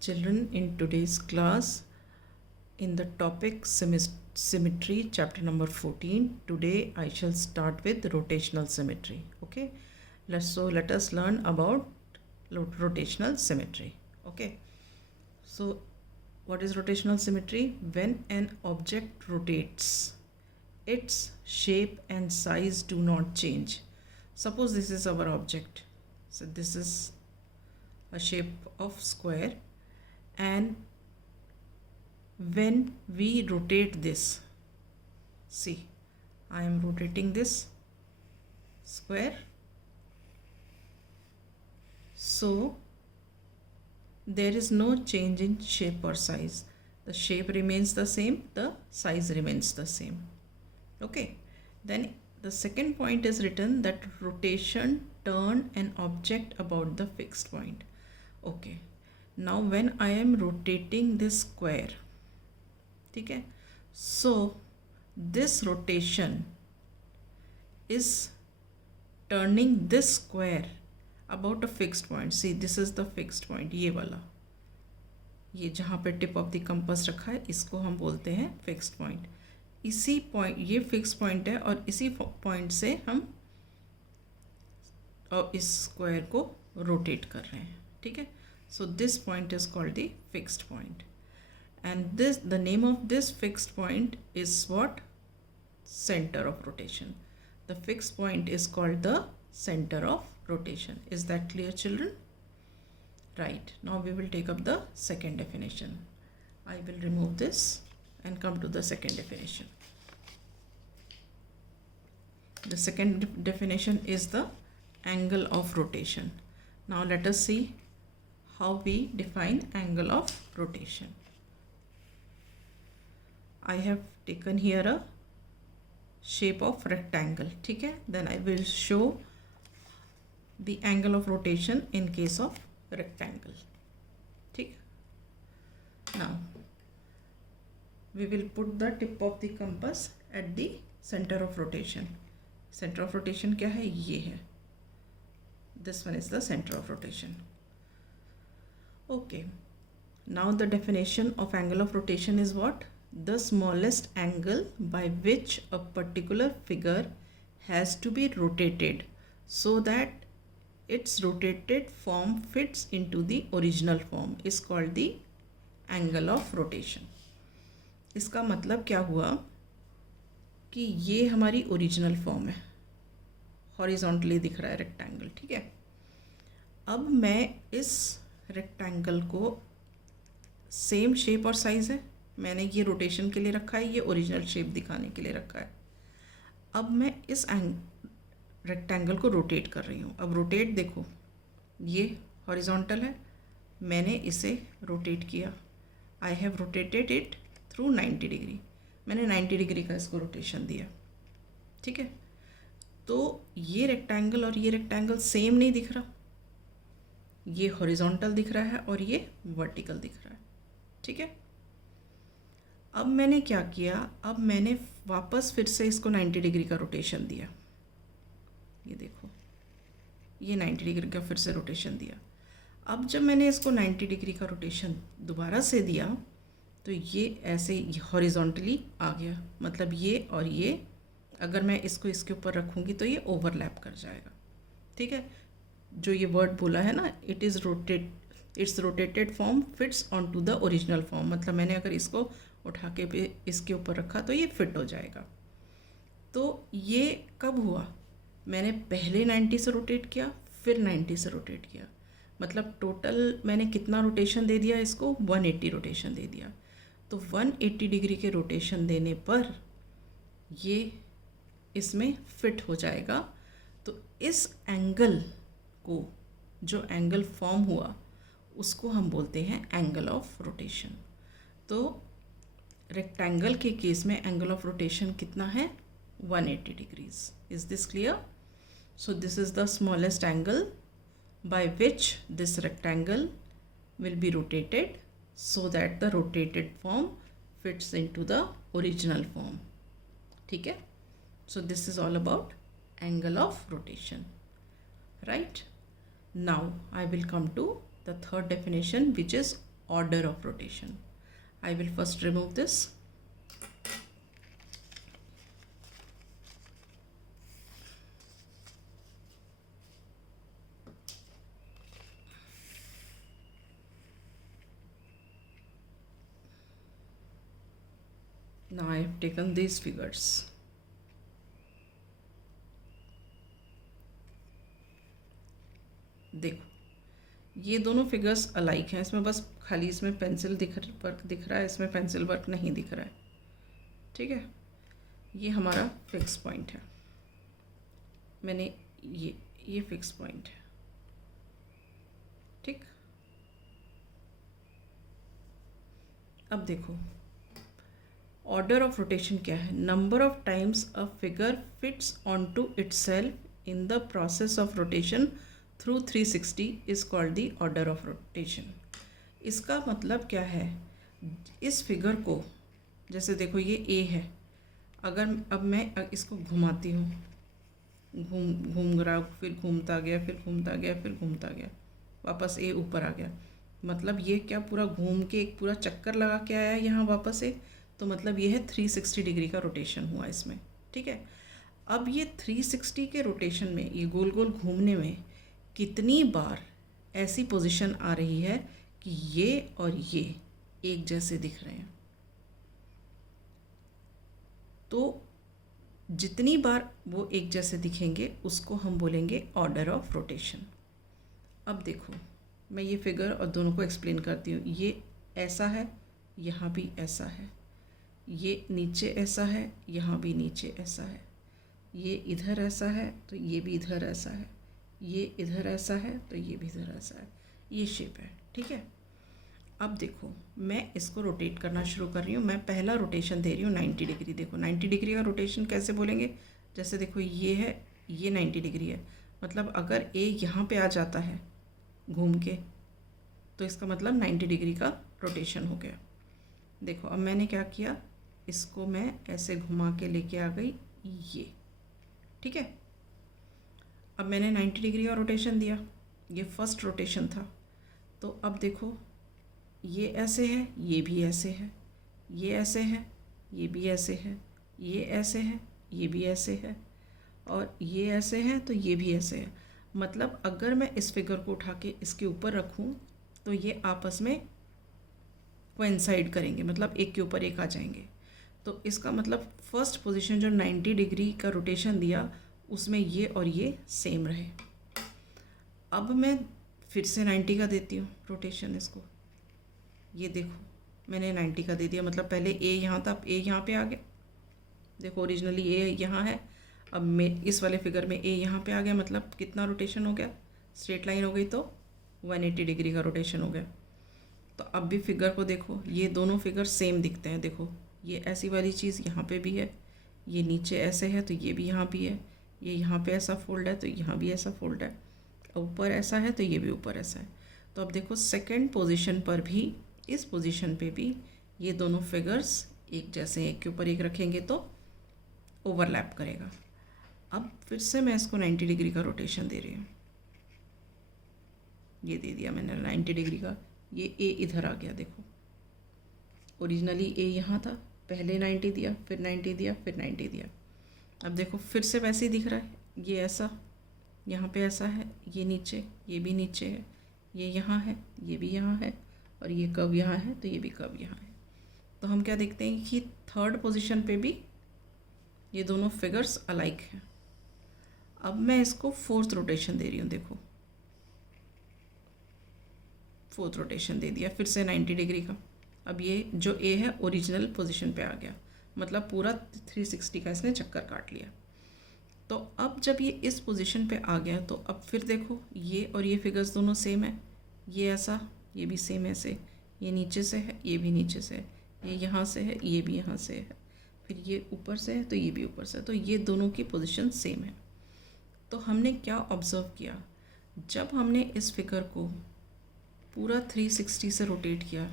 Children, in today's class, in the topic symmetry, chapter number 14, today I shall start with rotational symmetry. Okay, let us learn about rotational symmetry. Okay, so what is rotational symmetry? When an object rotates, its shape and size do not change. Suppose this is our object. So this is a shape of square, and when we rotate this, see, I am rotating this square, so there is no change in shape or size. The shape remains the same, the size remains the same. Okay, then the second point is written that rotation turn an object about the fixed point. Okay, now when I am rotating this square, okay, so this rotation is turning this square about a fixed point. See, this is the fixed point, ये वाला, ये जहाँ पे tip of the compass रखा है इसको हम बोलते हैं फिक्स्ड पॉइंट. इसी पॉइंट, ये फिक्स पॉइंट है और इसी पॉइंट से हम और इस स्क्वायर को रोटेट कर रहे हैं. ठीक है, so this point is called the fixed point, and this the name of this fixed point is what? Center of rotation. The fixed point is called the center of rotation. Is that clear, children? Right, now we will take up the second definition. I will remove this and come to the second definition. The second definition is the angle of rotation. Now let us see how we define angle of rotation. I have taken here a shape of rectangle. ठीक है, then I will show the angle of rotation in case of rectangle. ठीक, now we will put the tip of the compass at the center of rotation. Center of rotation क्या है? ये है, this one is the center of rotation. Okay, now the definition of angle of rotation is what? The smallest angle by which a particular figure has to be rotated so that its rotated form fits into the original form is called the angle of rotation. इसका मतलब क्या हुआ कि ये हमारी original form है, horizontally दिख रहा है रेक्टेंगल. ठीक है, अब मैं इस रेक्टेंगल को, सेम शेप और साइज़ है, मैंने ये रोटेशन के लिए रखा है, ये ओरिजिनल शेप दिखाने के लिए रखा है. अब मैं इस रेक्टेंगल को रोटेट कर रही हूँ. अब रोटेट देखो, ये हॉरिजॉन्टल है, मैंने इसे रोटेट किया. I have rotated it through 90 degree. मैंने 90 डिग्री का इसको रोटेशन दिया. ठीक है, तो ये रेक्टेंगल और ये रेक्टेंगल सेम नहीं दिख रहा, ये हॉरिजॉन्टल दिख रहा है और ये वर्टिकल दिख रहा है. ठीक है, अब मैंने क्या किया? अब मैंने वापस फिर से इसको 90 डिग्री का रोटेशन दिया. ये देखो, ये 90 डिग्री का फिर से रोटेशन दिया. अब जब मैंने इसको 90 डिग्री का रोटेशन दोबारा से दिया तो ये ऐसे हॉरिजॉन्टली आ गया. मतलब ये और ये, अगर मैं इसको इसके ऊपर रखूँगी तो ये ओवरलैप कर जाएगा. ठीक है, जो ये वर्ड बोला है ना, it is its rotated form fits on to the original form. मतलब मैंने अगर इसको उठा के भी इसके ऊपर रखा तो ये फिट हो जाएगा. तो ये कब हुआ? मैंने पहले 90 से रोटेट किया, फिर 90 से रोटेट किया. मतलब टोटल मैंने कितना रोटेशन दे दिया इसको? 180 रोटेशन दे दिया. तो 180 डिग्री के रोटेशन देने पर ये इसमें फिट हो जाएगा. तो इस एंगल को, जो एंगल फॉर्म हुआ, उसको हम बोलते हैं एंगल ऑफ रोटेशन. तो रेक्टेंगल के केस में एंगल ऑफ रोटेशन कितना है? 180 degrees. Is this clear? So this is the smallest angle by which this rectangle will be rotated so that the rotated form fits into the original form. ठीक है, so this is all about angle of rotation. Right, now I will come to the third definition, which is order of rotation. I will first remove this. Now I have taken these figures. देखो ये दोनों figures alike हैं, इसमें बस खाली इसमें pencil work दिख रहा है, इसमें पेंसिल वर्क नहीं दिख रहा है, ठीक है। ये हमारा फिक्स पॉइंट है, मैंने ये फिक्स पॉइंट है, ठीक। अब देखो ऑर्डर ऑफ रोटेशन क्या है, number of times a figure fits on to itself in the process of rotation through 360 is called the order of rotation. इसका मतलब क्या है, इस फिगर को जैसे देखो ये ए है, अगर अब मैं इसको घुमाती हूँ, घूम रहा, फिर घूमता गया, फिर घूमता गया, फिर घूमता गया, वापस ए ऊपर आ गया, मतलब ये क्या पूरा घूम के एक पूरा चक्कर लगा के आया यहाँ वापस ए, तो मतलब ये है 360 डिग्री का रोटेशन हुआ इसमें, ठीक है। अब ये 360 के रोटेशन में, ये गोल गोल घूमने में कितनी बार ऐसी पोजीशन आ रही है कि ये और ये एक जैसे दिख रहे हैं, तो जितनी बार वो एक जैसे दिखेंगे उसको हम बोलेंगे ऑर्डर ऑफ रोटेशन। अब देखो मैं ये फिगर और दोनों को एक्सप्लेन करती हूँ। ये ऐसा है, यहाँ भी ऐसा है, ये नीचे ऐसा है, यहाँ भी नीचे ऐसा है, ये इधर ऐसा है तो ये भी इधर ऐसा है, ये इधर ऐसा है तो ये भी इधर ऐसा है, ये शेप है, ठीक है। अब देखो मैं इसको रोटेट करना शुरू कर रही हूँ, मैं पहला रोटेशन दे रही हूँ 90 डिग्री। देखो 90 डिग्री का रोटेशन कैसे बोलेंगे, जैसे देखो ये है, ये 90 डिग्री है, मतलब अगर ए यहाँ पे आ जाता है घूम के तो इसका मतलब 90 डिग्री का रोटेशन हो गया। देखो अब मैंने क्या किया, इसको मैं ऐसे घुमा के लेके आ गई ये, ठीक है। अब मैंने 90 डिग्री का रोटेशन दिया, ये फर्स्ट रोटेशन था, तो अब देखो ये ऐसे है, ये भी ऐसे है, ये ऐसे है, ये भी ऐसे है, ये ऐसे है, ये भी ऐसे है, और ये ऐसे है तो ये भी ऐसे है। मतलब अगर मैं इस फिगर को उठा के इसके ऊपर रखूं तो ये आपस में कोइंसाइड करेंगे, मतलब एक के ऊपर एक आ जाएंगे। तो इसका मतलब फर्स्ट पोजीशन जो 90 डिग्री का रोटेशन दिया उसमें ये और ये सेम रहे। अब मैं फिर से 90 का देती हूँ रोटेशन इसको, ये देखो मैंने 90 का दे दिया, मतलब पहले ए यहाँ था, अब ए यहाँ पे आ गया। देखो ओरिजिनली ए यहाँ है, अब मैं इस वाले फिगर में ए यहाँ पे आ गया, मतलब कितना रोटेशन हो गया, स्ट्रेट लाइन हो गई तो 180 डिग्री का रोटेशन हो गया। तो अब भी फिगर को देखो, ये दोनों फिगर सेम दिखते हैं। देखो ये ऐसी वाली चीज़ यहाँ पे भी है, ये नीचे ऐसे है तो ये भी यहाँ भी है, ये यहाँ पे ऐसा फोल्ड है तो यहाँ भी ऐसा फोल्ड है, ऊपर ऐसा है तो ये भी ऊपर ऐसा है। तो अब देखो सेकंड पोजीशन पर भी, इस पोजीशन पे भी ये दोनों फिगर्स एक जैसे, एक के ऊपर एक रखेंगे तो ओवरलैप करेगा। अब फिर से मैं इसको 90 डिग्री का रोटेशन दे रही हूँ, ये दे दिया मैंने 90 डिग्री का, ये ए इधर आ गया। देखो ओरिजिनली ए यहाँ था, पहले 90 दिया, फिर 90 दिया, फिर 90 दिया। अब देखो फिर से वैसे ही दिख रहा है, ये ऐसा, यहाँ पे ऐसा है, ये नीचे, ये भी नीचे है, ये यहाँ है, ये भी यहाँ है, और ये कर्व यहाँ है तो ये भी कर्व यहाँ है। तो हम क्या देखते हैं कि थर्ड पोजीशन पे भी ये दोनों फिगर्स अलाइक हैं। अब मैं इसको फोर्थ रोटेशन दे रही हूँ, देखो फोर्थ रोटेशन दे दिया फिर से 90 डिग्री का। अब ये जो ए है ओरिजिनल पोजीशन पे आ गया, मतलब पूरा 360 का इसने चक्कर काट लिया। तो अब जब ये इस पोजीशन पे आ गया तो अब फिर देखो ये और ये फिगर्स दोनों सेम है, ये ऐसा, ये भी सेम ऐसे, ये नीचे से है, ये भी नीचे से है, ये यहाँ से है, ये भी यहाँ से है, फिर ये ऊपर से है तो ये भी ऊपर से है, तो ये दोनों की पोजीशन सेम है। तो हमने क्या ऑब्ज़र्व किया, जब हमने इस फिगर को पूरा 360 से रोटेट किया,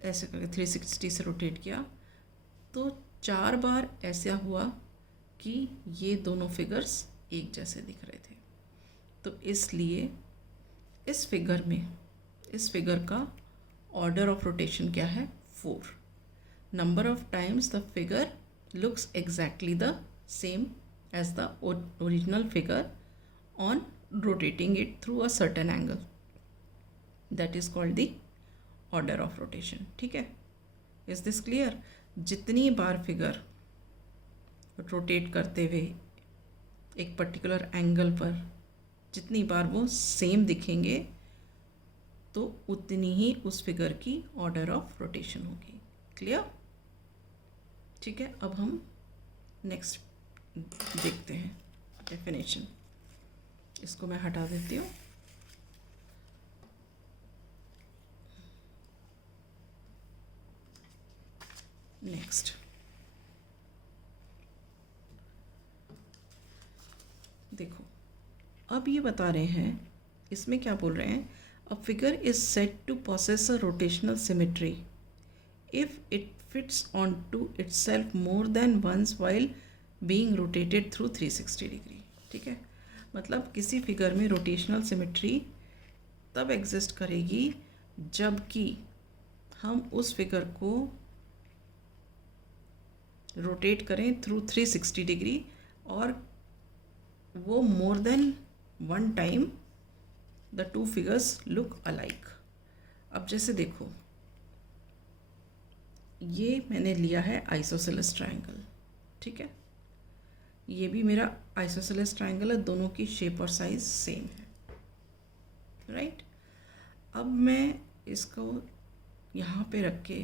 ऐसे करके 360 से रोटेट किया, तो 4 बार ऐसा हुआ कि ये दोनों फिगर्स एक जैसे दिख रहे थे। तो इसलिए इस फिगर में, इस फिगर का ऑर्डर ऑफ रोटेशन क्या है? 4. Number of times the figure looks exactly the same as the original figure on rotating it through a certain angle. That is called the order of rotation. ठीक है? Is this clear? जितनी बार figure rotate करते हुए एक particular angle पर जितनी बार वो same दिखेंगे तो उतनी ही उस फिगर की ऑर्डर ऑफ रोटेशन होगी. क्लियर? ठीक है, अब हम नेक्स्ट देखते हैं डेफिनेशन. इसको मैं हटा देती हूँ. नेक्स्ट देखो, अब ये बता रहे हैं, इसमें क्या बोल रहे हैं? A figure is said to possess a rotational symmetry if it fits onto itself more than once while being rotated through 360 degree. ठीक है, मतलब किसी फिगर में रोटेशनल सिमेट्री तब एग्जिस्ट करेगी जबकि हम उस फिगर को रोटेट करें थ्रू 360 डिग्री और वो more than one time the two figures look alike. अब जैसे देखो, ये मैंने लिया है आइसोसेलेस ट्रायंगल. ठीक है, ये भी मेरा आइसोसेलेस ट्रायंगल है. दोनों की शेप और साइज सेम है. राइट, अब मैं इसको यहाँ पे रख के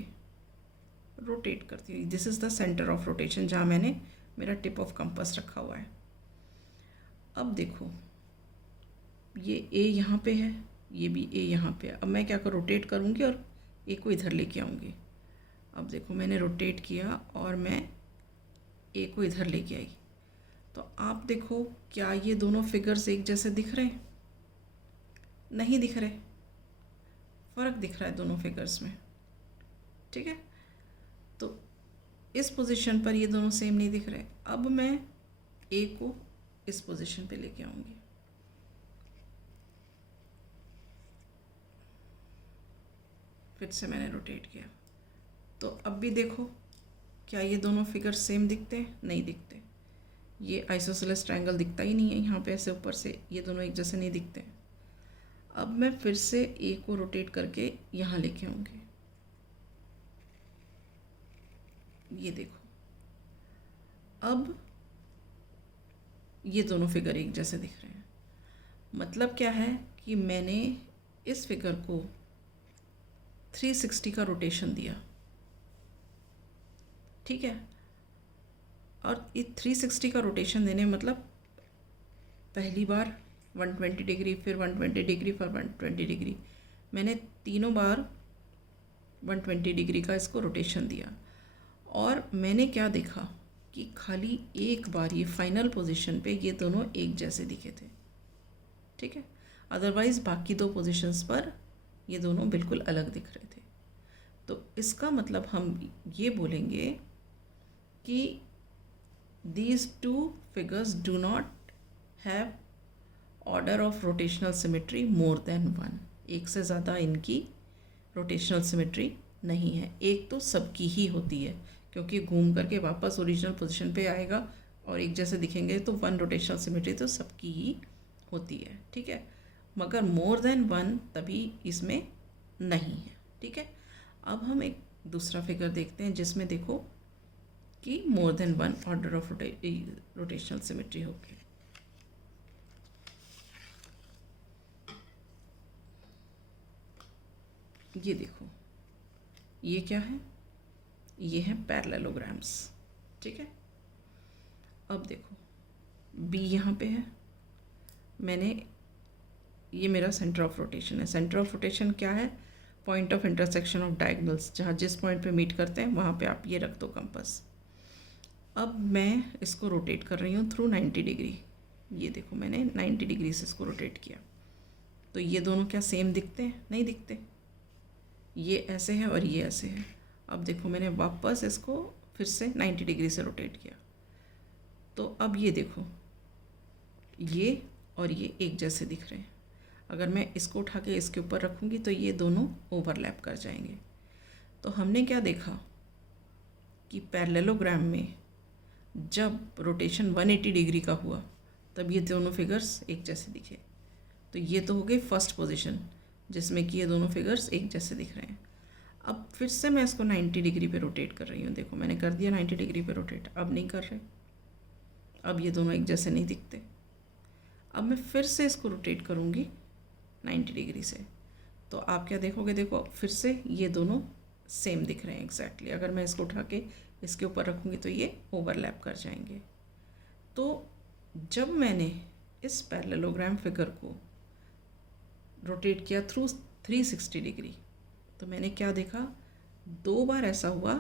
रोटेट करती हूँ. This is the centre of rotation जहाँ मैंने मेरा टिप ऑफ कंपास रखा हुआ है. अब देखो, ये ए यहाँ पे है, ये भी ए यहाँ पे है. अब मैं क्या कर रोटेट करूँगी और ए को इधर लेके आऊँगी. अब देखो, मैंने रोटेट किया और मैं ए को इधर लेके आई. तो आप देखो, क्या ये दोनों फिगर्स एक जैसे दिख रहे हैं? नहीं दिख रहे. फ़र्क दिख रहा है दोनों फिगर्स में. ठीक है, तो इस पोजीशन पर ये दोनों सेम नहीं दिख रहे. अब मैं ए को इस पोजीशन पे लेके आऊँगी. फिर से मैंने रोटेट किया. तो अब भी देखो, क्या ये दोनों फिगर सेम दिखते हैं? नहीं दिखते. ये आइसोसेलेस ट्रायंगल दिखता ही नहीं है यहाँ पे. ऐसे ऊपर से ये दोनों एक जैसे नहीं दिखते हैं. अब मैं फिर से ए को रोटेट करके यहाँ लेके आऊँगी. ये देखो, अब ये दोनों फिगर एक जैसे दिख रहे हैं. मतलब क्या है कि मैंने इस फिगर को 360 का रोटेशन दिया. ठीक है, और ये 360 का रोटेशन देने मतलब पहली बार 120 डिग्री, फिर 120 डिग्री, फिर 120 डिग्री. मैंने तीनों बार 120 डिग्री का इसको रोटेशन दिया. और मैंने क्या देखा कि खाली एक बार ये फाइनल पोजीशन पे ये दोनों एक जैसे दिखे थे. ठीक है, अदरवाइज़ बाकी दो पोजीशंस पर ये दोनों बिल्कुल अलग दिख रहे थे. तो इसका मतलब हम ये बोलेंगे कि these two figures do not have order of rotational symmetry more than one. एक से ज़्यादा इनकी रोटेशनल सिमेट्री नहीं है. एक तो सबकी ही होती है क्योंकि घूम करके वापस ओरिजिनल पोजीशन पे आएगा और एक जैसे दिखेंगे, तो वन रोटेशनल सिमेट्री तो सबकी ही होती है. ठीक है, मगर मोर देन वन तभी इसमें नहीं है. ठीक है, अब हम एक दूसरा फिगर देखते हैं जिसमें देखो कि more than one order of rotational symmetry होगी. ये देखो, ये क्या है? ये है पैरेललोग्राम्स. ठीक है, अब देखो, बी यहाँ पे है. मैंने, ये मेरा सेंटर ऑफ रोटेशन है. सेंटर ऑफ रोटेशन क्या है? Point of intersection of diagonals. जहाँ जिस पॉइंट पे मीट करते हैं वहाँ पे आप ये रख दो कंपास. अब मैं इसको रोटेट कर रही हूँ थ्रू 90 डिग्री. ये देखो, मैंने 90 डिग्री से इसको रोटेट किया. तो ये दोनों क्या सेम दिखते हैं? नहीं दिखते. ये ऐसे है और ये ऐसे है. अब देखो, मैंने वापस इसको फिर से 90 डिग्री से रोटेट किया. तो अब ये देखो, ये और ये एक जैसे दिख रहे हैं. अगर मैं इसको उठा के इसके ऊपर रखूँगी तो ये दोनों ओवरलैप कर जाएंगे। तो हमने क्या देखा कि पैरेललोग्राम में जब रोटेशन 180 डिग्री का हुआ तब ये दोनों फिगर्स एक जैसे दिखे। तो ये तो हो गई फर्स्ट पोजीशन जिसमें कि ये दोनों फिगर्स एक जैसे दिख रहे हैं। अब फिर से मैं इसको 90 डिग्री पे रोटेट कर रही हूँ। देखो मैंने कर दिया 90 डिग्री पे रोटेट, अब नहीं कर रहे, अब ये दोनों एक जैसे नहीं दिखते। अब मैं फिर से इसको रोटेट करूँगी 90 डिग्री से, तो आप क्या देखोगे, देखो फिर से ये दोनों सेम दिख रहे हैं एग्जैक्टली। अगर मैं इसको उठा के इसके ऊपर रखूँगी तो ये ओवरलैप कर जाएंगे। तो जब मैंने इस पैरेललोग्राम फिगर को रोटेट किया थ्रू 360 डिग्री, तो मैंने क्या देखा, 2 बार ऐसा हुआ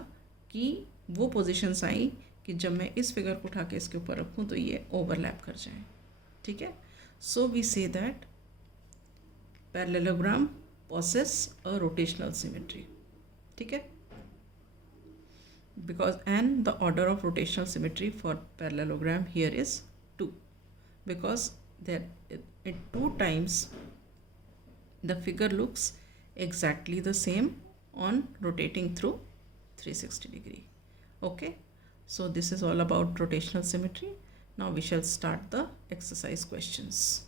कि वो पोजीशंस आई कि जब मैं इस फिगर को उठा के इसके ऊपर रखूँ तो ये ओवरलैप कर जाए। ठीक है, so we say that parallelogram possess a rotational symmetry. ठीक है, because and the order of rotational symmetry for parallelogram here is 2, because there at 2 times the figure looks exactly the same on rotating through 360 degree. Okay, so this is all about rotational symmetry. Now we shall start the exercise questions.